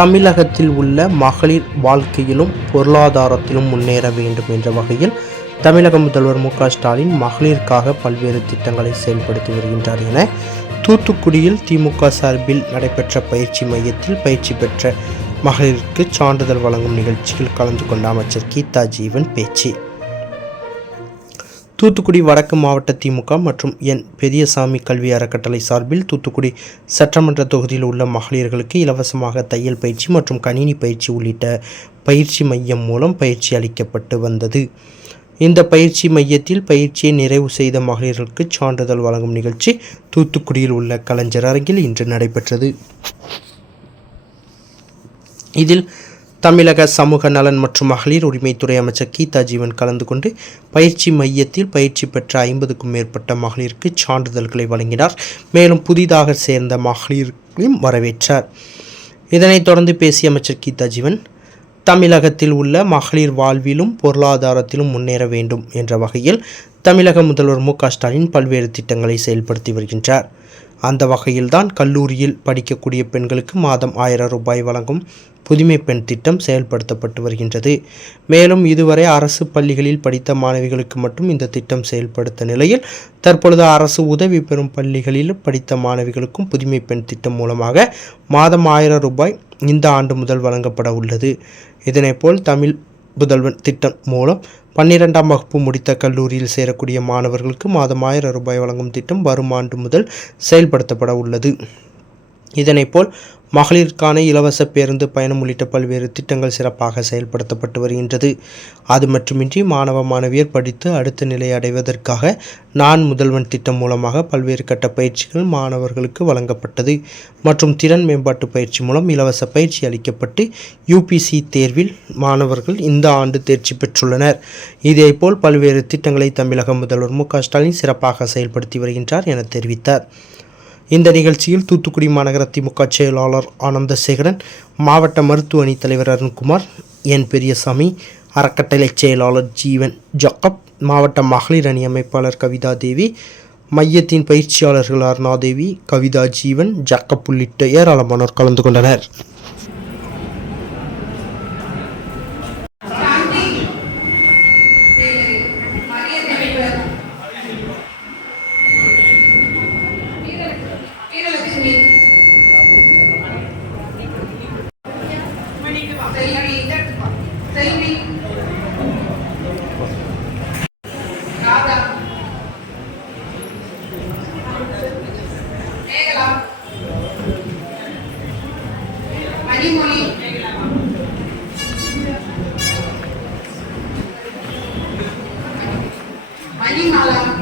தமிழகத்தில் உள்ள மகளிர் வாழ்க்கையிலும் பொருளாதாரத்திலும் முன்னேற வேண்டும் என்ற வகையில் தமிழக முதல்வர் மு க ஸ்டாலின் மகளிருக்காக பல்வேறு திட்டங்களை செயல்படுத்தி வருகின்றார் என தூத்துக்குடியில் திமுக சார்பில் நடைபெற்ற பயிற்சி மையத்தில் பயிற்சி பெற்ற மகளிருக்கு சான்றிதழ் வழங்கும் நிகழ்ச்சியில் கலந்து கொண்ட அமைச்சர் கீதா ஜீவன் பேச்சு. தூத்துக்குடி வடக்கு மாவட்ட திமுக மற்றும் என் பெரியசாமி கல்வி அறக்கட்டளை சார்பில் தூத்துக்குடி சட்டமன்ற தொகுதியில் உள்ள மகளிர்களுக்கு இலவசமாக தையல் பயிற்சி மற்றும் கணினி பயிற்சி உள்ளிட்ட பயிற்சி மையம் மூலம் பயிற்சி அளிக்கப்பட்டு வந்தது. இந்த பயிற்சி மையத்தில் பயிற்சியை நிறைவு செய்த மகளிர்களுக்கு சான்றிதழ் வழங்கும் நிகழ்ச்சி தூத்துக்குடியில் உள்ள கலைஞர் அரங்கில் இன்று நடைபெற்றது. இதில் தமிழக சமூக நலன் மற்றும் மகளிர் உரிமைத்துறை அமைச்சர் கீதா ஜீவன் கலந்து கொண்டு பயிற்சி மையத்தில் பயிற்சி பெற்ற ஐம்பதுக்கும் மேற்பட்ட மகளிருக்கு சான்றிதழ்களை வழங்கினார். மேலும் புதிதாக சேர்ந்த மகளிர்களையும் வரவேற்றார். இதனைத் தொடர்ந்து பேசிய அமைச்சர் கீதா ஜீவன் தமிழகத்தில் உள்ள மகளிர் வாழ்விலும் பொருளாதாரத்திலும் முன்னேற வேண்டும் என்ற வகையில் தமிழக முதல்வர் மு ஸ்டாலின் பல்வேறு திட்டங்களை செயல்படுத்தி வருகின்றார். அந்த வகையில்தான் கல்லூரியில் படிக்கக்கூடிய பெண்களுக்கு மாதம் ஆயிரம் ரூபாய் வழங்கும் புதுமை பெண் திட்டம் செயல்படுத்தப்பட்டு வருகின்றது. மேலும் இதுவரை அரசு பள்ளிகளில் படித்த மாணவிகளுக்கு மட்டும் இந்த திட்டம் செயல்படுத்த நிலையில் தற்பொழுது அரசு உதவி பெறும் பள்ளிகளில் படித்த மாணவிகளுக்கும் புதுமை பெண் திட்டம் மூலமாக மாதம் ஆயிரம் ரூபாய் இந்த ஆண்டு முதல் வழங்கப்பட உள்ளது. இதனைப்போல் தமிழ் புதல்வன் திட்டம் மூலம் பன்னிரெண்டாம் வகுப்பு முடித்த கல்லூரியில் சேரக்கூடிய மாணவர்களுக்கு மாதம் ஆயிரம் ரூபாய் வழங்கும் திட்டம் வரும் ஆண்டு முதல் செயல்படுத்தப்பட உள்ளது. இதனைப்போல் மகளிருக்கான இலவச பேருந்து பயணம் உள்ளிட்ட பல்வேறு திட்டங்கள் சிறப்பாக செயல்படுத்தப்பட்டு வருகின்றது. அது மட்டுமின்றி மாணவ மாணவியர் படித்து அடுத்த நிலை அடைவதற்காக நான் முதல்வன் திட்டம் மூலமாக பல்வேறு கட்ட பயிற்சிகள் மாணவர்களுக்கு வழங்கப்பட்டது. மற்றும் திறன் மேம்பாட்டு பயிற்சி மூலம் இலவச பயிற்சி அளிக்கப்பட்டு யூபிசி தேர்வில் மாணவர்கள் இந்த ஆண்டு தேர்ச்சி பெற்றுள்ளனர். இதேபோல் பல்வேறு திட்டங்களை தமிழக முதல்வர் மு க ஸ்டாலின் சிறப்பாக செயல்படுத்தி வருகின்றார் என தெரிவித்தார். இந்த நிகழ்ச்சியில் தூத்துக்குடி மாநகர திமுக செயலாளர் ஆனந்தசேகரன் மாவட்ட மருத்துவ அணி தலைவர் அருண்குமார் என் பெரியசாமி அறக்கட்டளை செயலாளர் ஜீவன் ஜக்கப் மாவட்ட மகளிர் அணி அமைப்பாளர் கவிதா தேவி மையத்தின் பயிற்சியாளர்கள் அருணாதேவி கவிதா ஜீவன் ஜக்கப் உள்ளிட்ட ஏராளமானோர் கலந்து கொண்டனர். வீரலட்சுமி செல்வி செல்வி ராதா மேகலா மணிமொழி மணிமாலா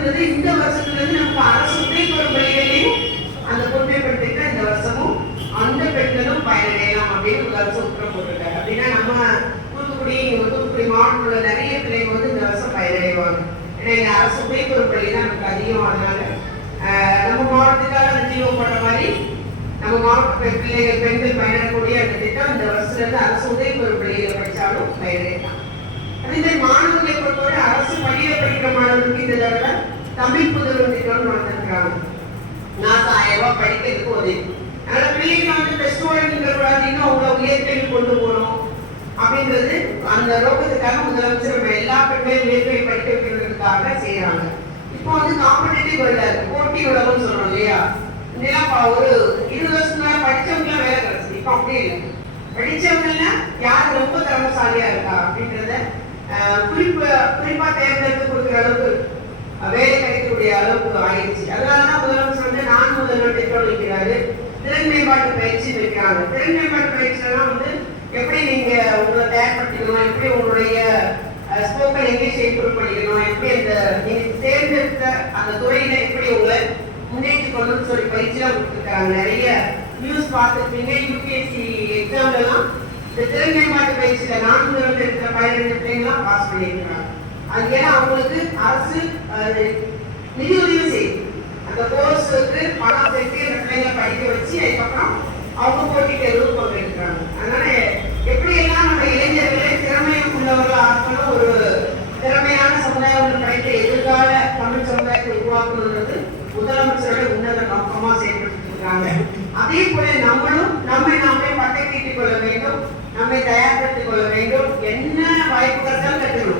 இருந்தது இந்த வருஷத்துல இருந்து நம்ம அரசு உதவி பெறும் அந்த புதுமை பெண் இந்த வருஷமும் அந்த பெண்களும் பயனடையலாம் அப்படின்னு ஒரு வருஷம் உத்தரவு போட்டிருக்காரு. அப்படின்னா நம்ம தூத்துக்குடி தூத்துக்குடி மாவட்டத்தில் உள்ள நிறைய பிள்ளைங்க வந்து இந்த வருஷம் பயனடைவாங்க. ஏன்னா இந்த அரசு உதவி பள்ளி தான் நமக்கு அதிகம் அதனால நம்ம மாவட்டத்துக்காக அந்த ஜீவோ போட்ட மாதிரி நம்ம மாவட்ட பெண் பிள்ளைகள் பெண்கள் பயனடக்கூடிய அந்த திட்டம் இந்த வருஷத்துல இருந்து அரசு உதவி பெறும் பிள்ளைகளை படித்தாலும் பயனடையலாம் அதே மாதிரி மாணவர்களை பொறுத்தவரை அரசு பள்ளியில படிக்கிற மாணவர்களுக்கு இந்த தடவை தமிழ் புதல்வர் திட்டம்னு வந்திருக்கிறாங்க நான் ஆயிரம் ரூபாய் படிக்கிறதுக்கு உதவி அதனால பிள்ளைங்க வந்து பெஸ்ட் நீங்க உங்களை உயர்கல்வி கொண்டு போகணும் அப்படின்றது அந்த நோக்கத்துக்காக முதலமைச்சர் நம்ம எல்லா பெண்களையும் உயர்கல்வி படிக்க வைக்கிறதுக்காக செய்யறாங்க இப்போ வந்து காம்படிட்டிவ் வேர்ல்டு போட்டி உலகம்னு சொல்றோம் இல்லையா இதெல்லாம் ஒரு இருபது வருஷம் முன்னாடி படிச்சவங்க வேலை கிடைச்சது இப்போ அப்படி இல்லை படிச்சவங்கல யார் ரொம்ப திறமசாலியா இருக்கா அப்படின்றத அஹ், குறிப்பு குறிப்பா தேர்ந்தெடுத்து கொடுக்குற அளவுக்கு அஹ், வேலை அளவுக்கு ஆயிடுச்சு. அதனாலதான் முதலமைச்சர் வந்து நான் முதல்வர் பெற்றோர் வைக்கிறாரு. திறன் மேம்பாட்டு பயிற்சி வைக்கிறாங்க. திறன் மேம்பாட்டு பயிற்சியெல்லாம் வந்து எப்படி நீங்க உங்களை தயார்படுத்திக்கணும்? எப்படி உங்களுடைய ஸ்போக்கன் இங்கிலீஷ் இம்ப்ரூவ் பண்ணிக்கணும் எப்படி அந்த நீங்க தேர்ந்தெடுத்த அந்த துறையில எப்படி உங்களை முன்னேற்றி கொள்ளணும்னு சொல்லி பயிற்சியெல்லாம் கொடுத்துருக்காங்க. நிறைய நியூஸ் பார்த்துருப்பீங்க. யூபிஎஸ்சி எக்ஸாம்லாம் இந்த திறன் மேம்பாட்டு பயிற்சியில நான்கு வந்து இருக்கிற பதினஞ்சு பிள்ளைங்களாம் பாஸ் பண்ணியிருக்கிறாங்க. அது ஏன்னா அவங்களுக்கு அரசு நிதி உதவி செய் அந்த கோர்ஸுக்கு பணம் சேர்த்து அந்த பிள்ளைங்களை படிக்க வச்சு அதுக்கப்புறம் அவங்க போட்டி தேர்வு பங்கெடுக்கிறாங்க அதனால எப்படி எல்லாம் நம்ம இளைஞர்களை திறமை உள்ளவர்கள் ஆக்கணும் ஒரு திறமையான சமுதாயம் கிடைத்த எதிர்கால தமிழ் சமுதாயத்தை உருவாக்கணுன்றது முதலமைச்சரோட உன்னத நோக்கமா செயல்பட்டு இருக்காங்க. அதே போல நம்மளும் நம்மை நாமே பட்டை தீட்டிக் கொள்ள வேண்டும் நம்மை தயார்படுத்திக் கொள்ள வேண்டும். என்ன வாய்ப்பு தான் கற்றுக்கணும்